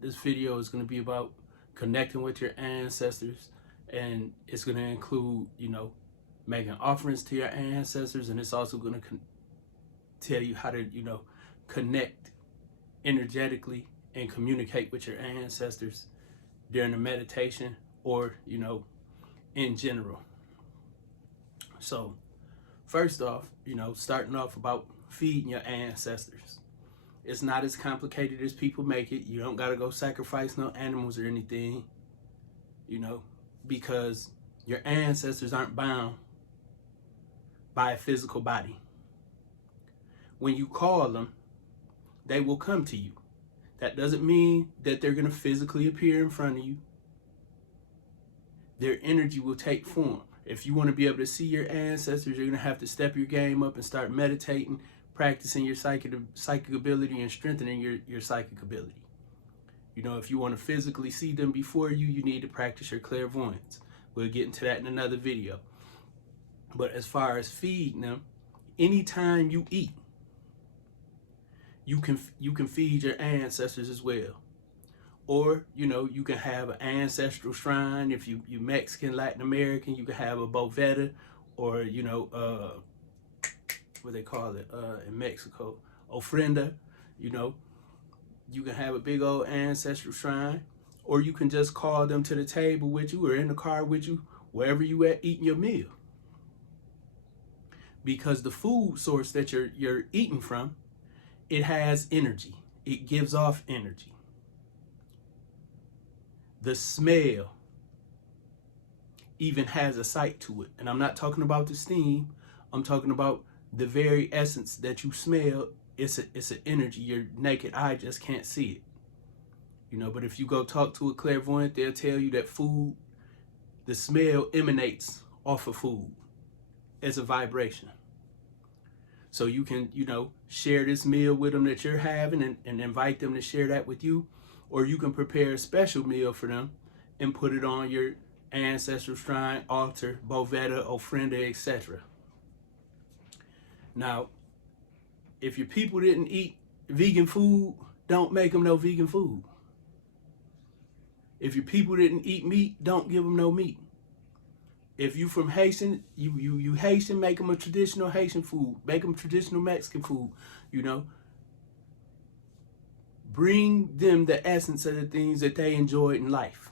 this video is going to be about connecting with your ancestors, and it's going to include, making offerings to your ancestors, and it's also going to tell you how to, connect energetically and communicate with your ancestors during the meditation or, in general. So, first off, starting off about feeding your ancestors. It's not as complicated as people make it. You don't got to go sacrifice no animals or anything, because your ancestors aren't bound by a physical body. When you call them, they will come to you. That doesn't mean that they're going to physically appear in front of you. Their energy will take form. If you want to be able to see your ancestors, you're going to have to step your game up and start meditating, practicing your psychic ability and strengthening your psychic ability. If you want to physically see them before you, you need to practice your clairvoyance. We'll get into that in another video. But as far as feeding them, anytime you eat, you can feed your ancestors as well. Or, you can have an ancestral shrine. If you Mexican, Latin American, you can have a Boveda, or, what they call it in Mexico, ofrenda. You can have a big old ancestral shrine, or you can just call them to the table with you or in the car with you, wherever you at eating your meal. Because the food source that you're eating from, it has energy. It gives off energy. The smell even has a sight to it. And I'm not talking about the steam. I'm talking about the very essence that you smell. It's an energy. Your naked eye just can't see it. But if you go talk to a clairvoyant, they'll tell you that food, the smell emanates off of food as a vibration. So you can, share this meal with them that you're having and invite them to share that with you. Or you can prepare a special meal for them and put it on your ancestral shrine, altar, Boveda, ofrenda, etc. Now, if your people didn't eat vegan food, don't make them no vegan food. If your people didn't eat meat, don't give them no meat. If you from Haitian, you Haitian, make them a traditional Haitian food. Make them traditional Mexican food, Bring them the essence of the things that they enjoyed in life.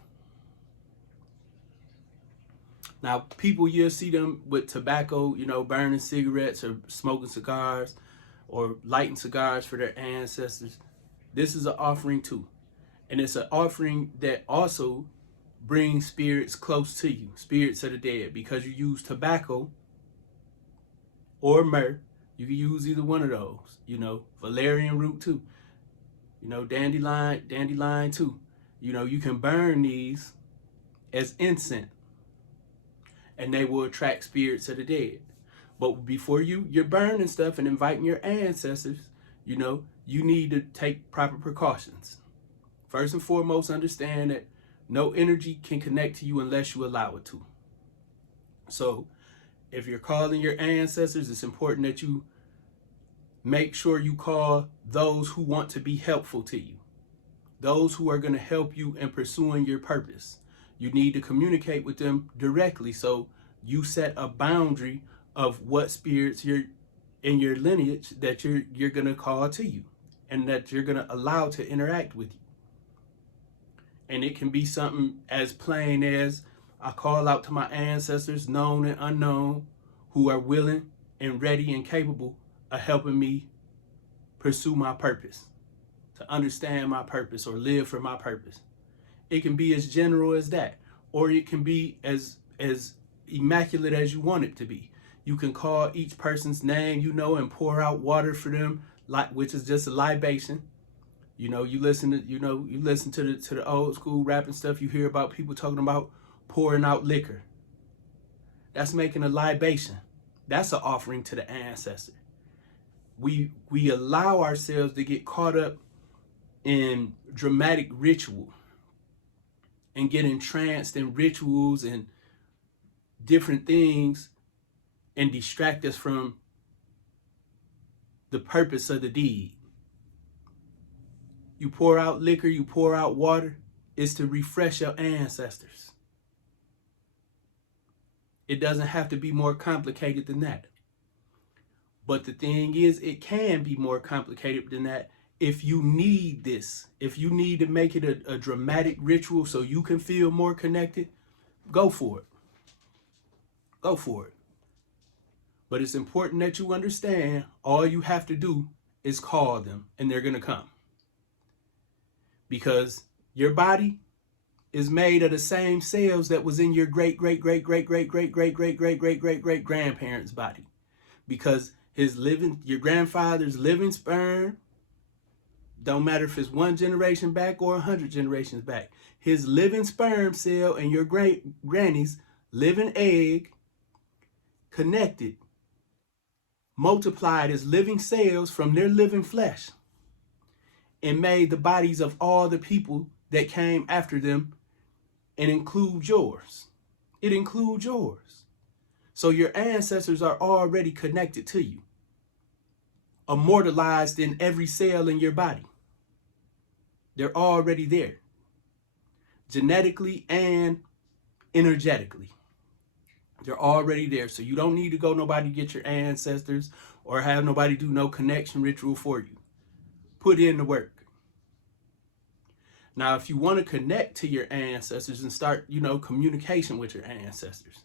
Now, people, you'll see them with tobacco, burning cigarettes or smoking cigars or lighting cigars for their ancestors. This is an offering too. And it's an offering that also brings spirits close to you, spirits of the dead, because you use tobacco or myrrh. You can use either one of those, valerian root too. Dandelion too. You can burn these as incense, and they will attract spirits of the dead. But before you're burning stuff and inviting your ancestors, you need to take proper precautions. First and foremost, understand that no energy can connect to you unless you allow it to. So if you're calling your ancestors, it's important that you make sure you call those who want to be helpful to you, those who are going to help you in pursuing your purpose. You need to communicate with them directly, so you set a boundary of what spirits you're in your lineage that you're going to call to you and that you're going to allow to interact with you. And it can be something as plain as, I call out to my ancestors, known and unknown, who are willing and ready and capable of helping me pursue my purpose, to understand my purpose or live for my purpose. It can be as general as that, or it can be as immaculate as you want it to be. You can call each person's name, and pour out water for them, which is just a libation. You listen to the old school rap and stuff. You hear about people talking about pouring out liquor. That's making a libation. That's an offering to the ancestor. We allow ourselves to get caught up in dramatic ritual and get entranced in rituals and different things and distract us from the purpose of the deed. you pour out liquor, you pour out water, is to refresh your ancestors. It doesn't have to be more complicated than that. But the thing is, it can be more complicated than that if you need this. If you need to make it a dramatic ritual so you can feel more connected, go for it. Go for it. But it's important that you understand all you have to do is call them and they're going to come. Because your body is made of the same cells that was in your great grandparents' body. Because your grandfather's living sperm, don't matter if it's 1 generation back or 100 generations back, his living sperm cell and your great granny's living egg connected, multiplied as living cells from their living flesh, and made the bodies of all the people that came after them, and includes yours. It includes yours. So your ancestors are already connected to you, immortalized in every cell in your body. They're already there, genetically and energetically. They're already there. So you don't need to go nobody get your ancestors or have nobody do no connection ritual for you. Put in the work. Now, if you want to connect to your ancestors and start, communication with your ancestors,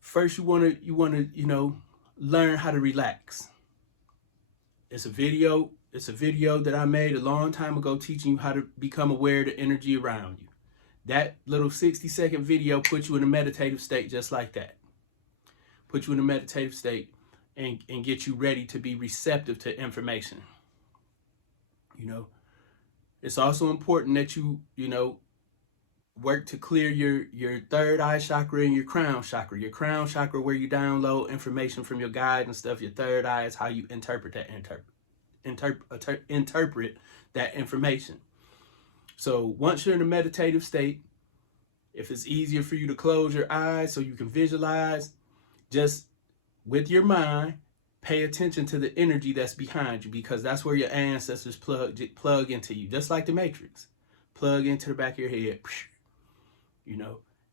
first you want to learn how to relax. It's a video that I made a long time ago teaching you how to become aware of the energy around you. That little 60-second video puts you in a meditative state just like that. Put you in a meditative state and get you ready to be receptive to information. It's also important that you work to clear your third eye chakra and your crown chakra. Your crown chakra where you download information from your guide and stuff. Your third eye is how you interpret that information. So once you're in a meditative state, if it's easier for you to close your eyes so you can visualize, just with your mind, pay attention to the energy that's behind you, because that's where your ancestors plug into you, just like the Matrix. Plug into the back of your head.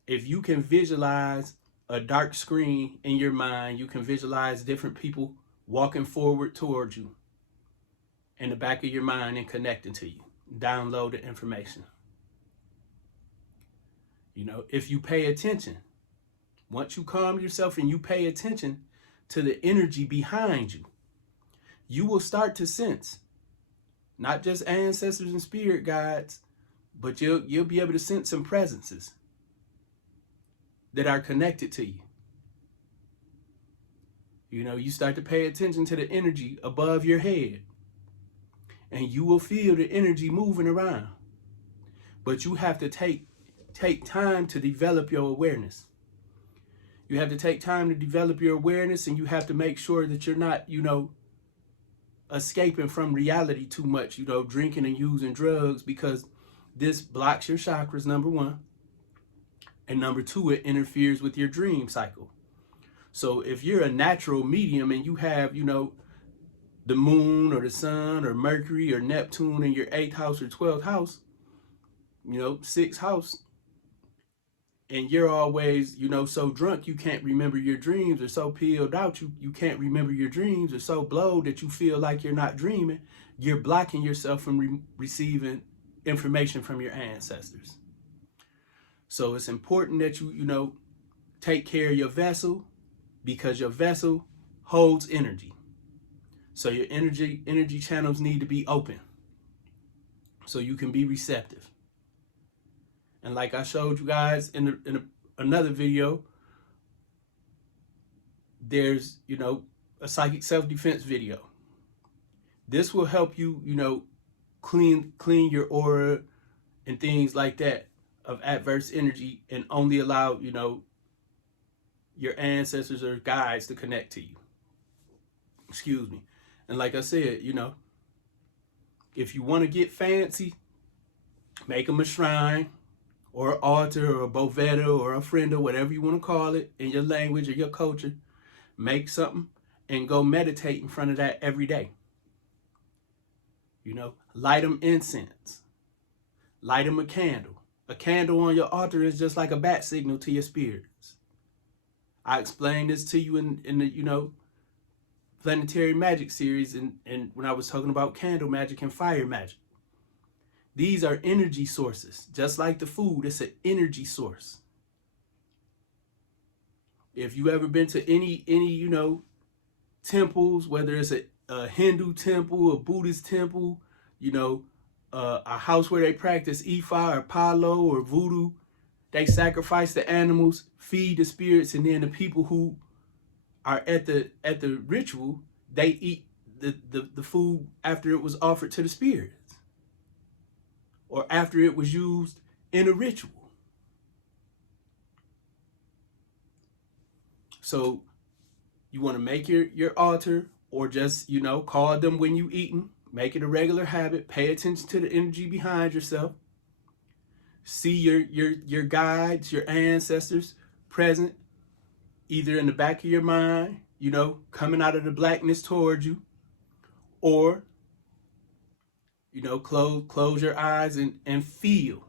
If you can visualize a dark screen in your mind, you can visualize different people walking forward towards you in the back of your mind and connecting to you. Download the information. If you pay attention, once you calm yourself and you pay attention to the energy behind you, you will start to sense not just ancestors and spirit guides, but you'll be able to sense some presences that are connected to you. You start to pay attention to the energy above your head, and you will feel the energy moving around. But you have to take time to develop your awareness. You have to take time to develop your awareness, and you have to make sure that you're not, escaping from reality too much, drinking and using drugs, because this blocks your chakras, number one. And number two, it interferes with your dream cycle. So if you're a natural medium and you have, the moon or the sun or Mercury or Neptune in your 8th house or 12th house, 6th house, and you're always, so drunk you can't remember your dreams, or so peeled out you can't remember your dreams, or so blowed that you feel like you're not dreaming, you're blocking yourself from receiving information from your ancestors. So it's important that you, take care of your vessel, because your vessel holds energy. So your energy channels need to be open so you can be receptive. And like I showed you guys in another video, there's, a psychic self-defense video. This will help you, clean your aura and things like that of adverse energy, and only allow, your ancestors or guides to connect to you. Excuse me. And like I said, if you want to get fancy, make them a shrine or an altar or a boveda or a friend or whatever you want to call it in your language or your culture. Make something and go meditate in front of that every day. You know, light them incense, light them a candle. A candle on your altar is just like a bat signal to your spirits. I explained this to you in the, you know, Planetary Magic series, and when I was talking about candle magic and fire magic. These are energy sources. Just like the food, it's an energy source. If you ever been to any you know, temples, whether it's a Hindu temple, a Buddhist temple, you know, a house where they practice Ifa or Palo or Voodoo, they sacrifice the animals, feed the spirits, and then the people who are at the ritual, they eat the food after it was offered to the spirits or after it was used in a ritual. So you want to make your altar, or just, you know, call them when you eating. Make it a regular habit. Pay attention to the energy behind yourself. See your guides, your ancestors present, either in the back of your mind, you know, coming out of the blackness towards you, or, you know, close your eyes and feel.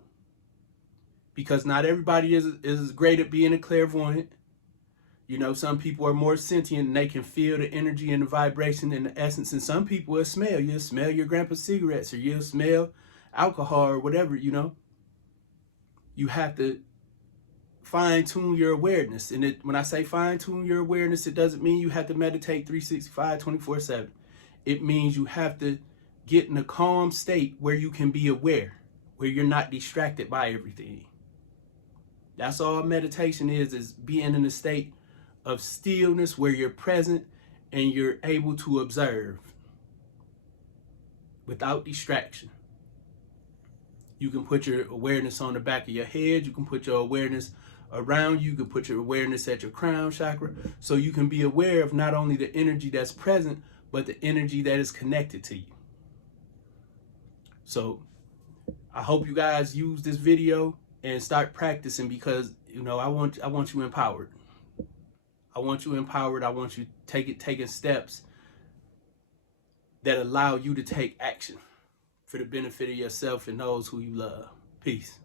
Because not everybody is great at being a clairvoyant. You know, some people are more sentient and they can feel the energy and the vibration and the essence. And some people will smell. You'll smell your grandpa's cigarettes, or you'll smell alcohol or whatever, you know. You have to fine tune your awareness. And when I say fine tune your awareness, it doesn't mean you have to meditate 365, 24/7. It means you have to get in a calm state where you can be aware, where you're not distracted by everything. That's all meditation is being in a state of stillness where you're present and you're able to observe without distraction. You can put your awareness on the back of your head. You can put your awareness around you. You can put your awareness at your crown chakra. So you can be aware of not only the energy that's present, but the energy that is connected to you. So I hope you guys use this video and start practicing, because, you know, I want you empowered. I want you empowered. I want you taking steps that allow you to take action for the benefit of yourself and those who you love. Peace.